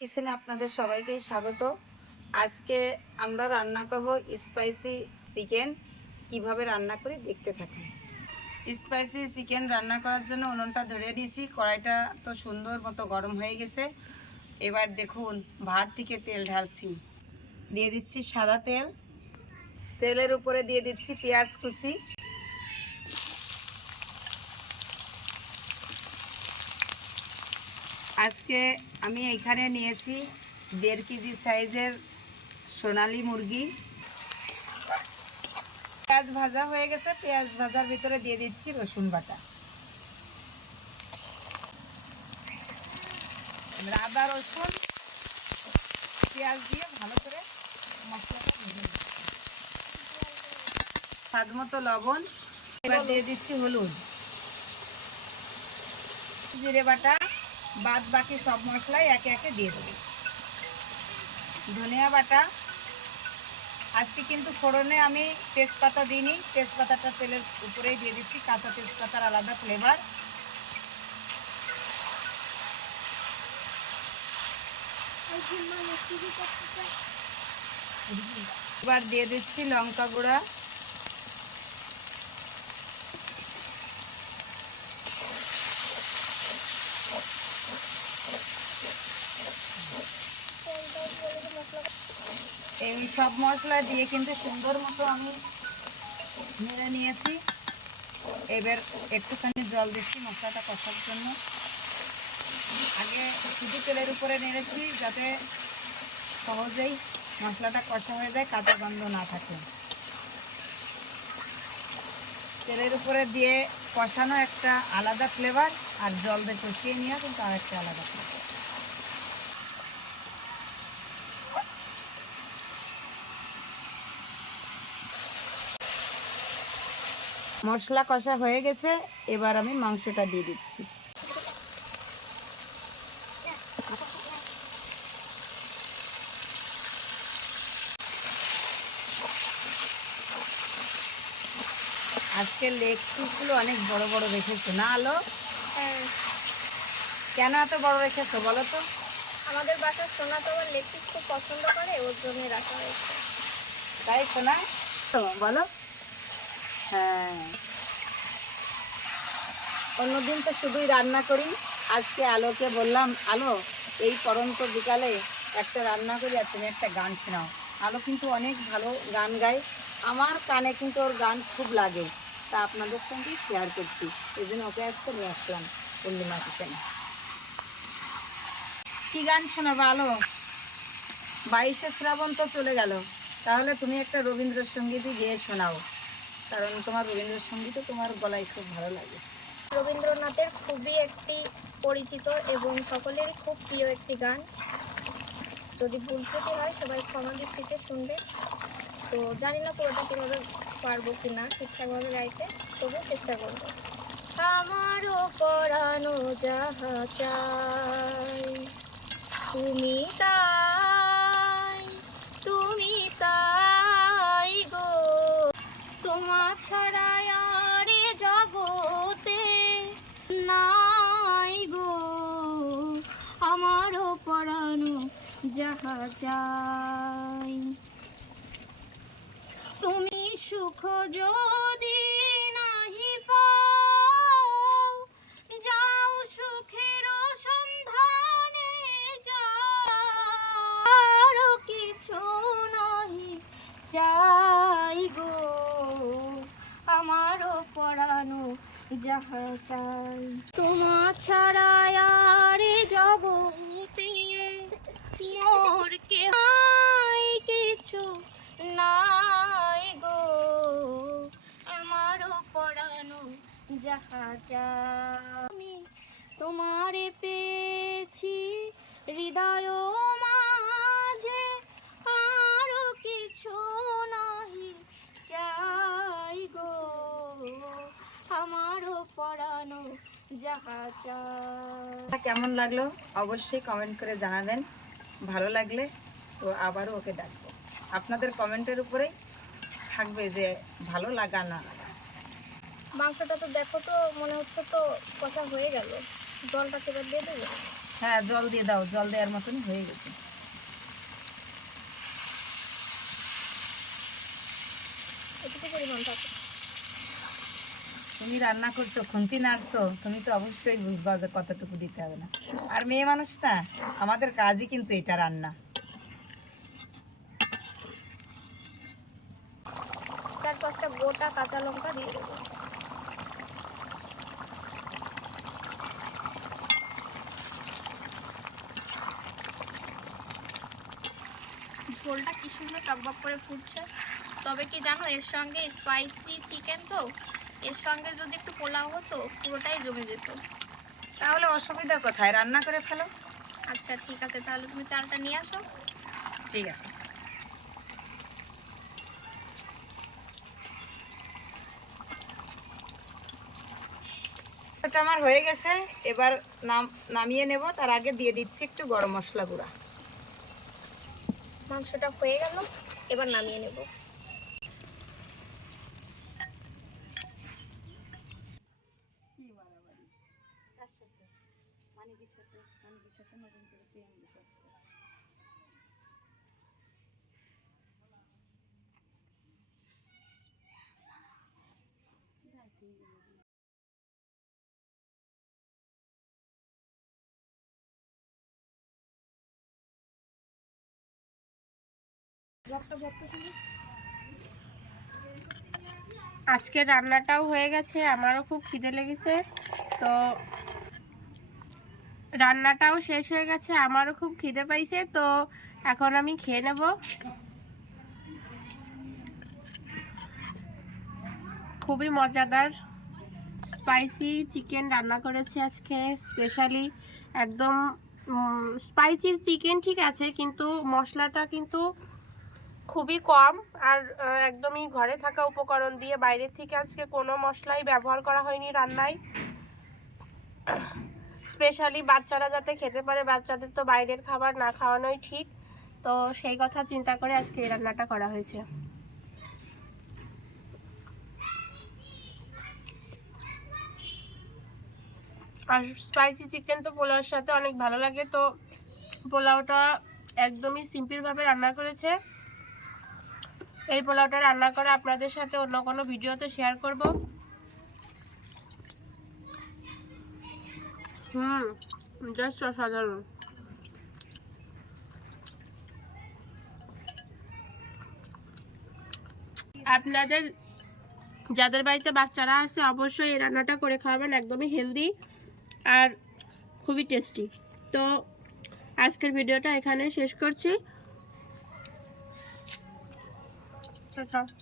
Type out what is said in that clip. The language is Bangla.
কিচেনে আপনাদের সবাইকে স্বাগত। আজকে আমরা রান্না করব স্পাইসি চিকেন, কীভাবে রান্না করি দেখতে থাকি স্পাইসি চিকেন রান্না করার জন্য উনুনটা ধরে দিয়েছি, কড়াইটা তো সুন্দর মতো গরম হয়ে গেছে। এবার দেখুন, ভাত থেকে তেল ঢালছি। দিয়ে দিচ্ছি সাদা তেল। তেলের উপরে দিয়ে দিচ্ছি পেঁয়াজ কুচি। আজকে আমি এখানে নিয়েছি দেড় কেজি সাইজের সোনালি মুরগি। পেঁয়াজ ভাজা হয়ে গেছে, পেঁয়াজ ভাজার ভিতরে দিয়ে দিচ্ছি রসুন বাটা। আদা রসুন, পেঁয়াজ দিয়ে ভালো করে স্বাদ মতো লবণ, এবার দিয়ে দিচ্ছি হলুদ। জিরে বাটা বাদ বাকি সব মশলাই একে একে দিয়ে দেবো। ধনিয়া বাটা, আজকে কিন্তু ফোড়নে আমি তেজপাতা দিইনি, তেজপাতাটা তেলের উপরেই দিয়ে দিচ্ছি, কাঁচা তেজপাতার আলাদা ফ্লেভার এবার দিয়ে দিচ্ছি লঙ্কা গুঁড়া। এই সব মশলা দিয়ে কিন্তু সুন্দর মতো আমি নেড়ে নিয়েছি। এবার একটুখানি জল দিচ্ছি মশলাটা কষার জন্য। আগে শুধু তেলের উপরে নেড়েছি যাতে সহজেই মশলাটা কষা হয়ে যায়, কাঁচা গন্ধ না থাকে। তেলের উপরে দিয়ে কষানো একটা আলাদা ফ্লেভার আর জল দিয়ে কষিয়ে নেওয়া কিন্তু আর একটা আলাদা ফ্লেভার মশলা কষা হয়ে গেছে এবার আমি মাংসটা দিয়ে দিচ্ছি। আজকে লেগ পিসগুলো অনেক বড় বড় রেখেছো না আলো? হ্যাঁ। কেন এত বড় রেখেছো বলো তো? আমাদের বাসার সোনা তো আমার লেগ পিস খুব পছন্দ করে ওর জন্য রাখা হয়েছে। তাই সোনা? বলো। হ্যাঁ। অন্যদিন তো শুধুই রান্না করি। আজকে আলোকে বললাম, আলো, এই পরন্ত বিকালে একটা রান্না করি আর তুমি একটা গান শোনাও। আলো কিন্তু অনেক ভালো গান গায়। আমার কানে কিন্তু ওর গান খুব লাগে। তা আপনাদের সঙ্গে শেয়ার করছি। এই জন্য ওকে আজকে নিয়ে আসলাম পূর্ণিমা কিচেনে। কি গান শোনাবো আলো? বাইশে শ্রাবণ তো চলে গেল। তাহলে তুমি একটা রবীন্দ্রসঙ্গীতই গিয়ে শোনাও। কারণ তোমার রবীন্দ্রসঙ্গীতও তোমার গলায় খুব ভালো লাগে। রবীন্দ্রনাথের খুবই একটি পরিচিত এবং সকলেরই খুব প্রিয় একটি গান। যদি ভুল ত্রুটি হয়, সবাই ক্ষমা দৃষ্টিতে শুনবে। তো জানি না পুরোটা কীভাবে পারব কি না ঠিকঠাকভাবে গাইতে তবু চেষ্টা করব। আমারও পড়ানো যাহা চাই। তুমি তাই যাহা চাই। তুমি সুখ যদি নাহি পাও, যাও সুখের সন্ধানে যাও। কিছু নাহি চাই গো আমারও পড়ানো যাহা চাই। তোমা ছাড়া মোর কে নাই কিছু নাই গো। আমারও পড়ানো যাহা আমি তোমারে পেয়েছি হৃদয় মাঝে, আরও কিছু নাহি চাই গো। আমারও পড়ানো যাহা চাই কেমন লাগল? অবশ্যই কমেন্ট করে জানাবেন। ভালো লাগলে তো আবারও ওকে ডাকবো। আপনাদের কমেন্টের উপরেই থাকবে যে ভালো লাগা না লাগা। মাংসটা তো দেখো তো মনে হচ্ছে তো কষা হয়ে গেল। জলটা কেবার দিয়ে দেবো? হ্যাঁ জল দিয়ে দাও জল দেওয়ার মতন হয়ে গেছে। এটুকু পরিমাণ থাকে তুমি রান্না করছ, খুন্তি নাড়ছো, তুমি তো অবশ্যই বুঝবা যে কতটুকু দিতে হবে না। আর মেয়ে মানুষ না, আমাদের কাজই কিন্তু এটা রান্না। চার পাঁচটা গোটা কাঁচা লঙ্কা দিয়ে দেবো। ঝোলটা কি সুন্দর টকবক করে ফুটছে। তবে কি জানো, এর সঙ্গে স্পাইসি চিকেন তো এর সঙ্গে যদি একটু পোলাও হতো পুরোটাই জমে যেত। তাহলে অসুবিধা কোথায়? রান্না করে ফেলো। আচ্ছা ঠিক আছে তাহলে তুমি চালটা নিয়ে আসো। ঠিক আছে। এটা আমার হয়ে গেছে। এবার নাম নামিয়ে নেব। তার আগে দিয়ে দিচ্ছি একটু গরম মশলা গুঁড়া। মাংসটা হয়ে গেল। এবার নামিয়ে নেব। আজকে রান্নাটাও হয়ে গেছে, আমারও খুব খিদে লেগেছে। তো রান্নাটাও শেষ হয়ে গেছে, আমারও খুব খিদে পাইছে, তো এখন আমি খেয়ে নেব। খুবই মজাদার, স্পাইসি চিকেন রান্না করেছি আজকে, স্পেশালি একদম স্পাইসি চিকেন ঠিক আছে, কিন্তু মশলাটা কিন্তু খুবই কম আর একদমই ঘরে থাকা উপকরণ দিয়ে বাইরের থেকে আজকে কোনো মশলাই ব্যবহার করা হয়নি রান্নায়। স্পেশালি বাচ্চারা যাতে খেতে পারে, বাচ্চাদের তো বাইরের খাবার না খাওয়ানোই ঠিক। তো সেই কথা চিন্তা করে আজকে এই রান্নাটা করা হয়েছে। আর স্পাইসি চিকেন তো পোলাওর সাথে অনেক ভালো লাগে, তো পোলাওটা একদমই সিম্পলভাবে রান্না করেছে। এই পোলাওটা রান্না করে আপনাদের সাথে অন্য কোনো ভিডিওতে শেয়ার করব। হুম জাস্ট অসাধারণ। আপনাদের যাদের বাড়িতে বাচ্চারা আছে অবশ্যই এই রান্নাটা করে খাওয়াবেন একদমই হেলদি আর খুবই টেস্টি তো আজকের ভিডিওটা এখানে শেষ করছি। 这是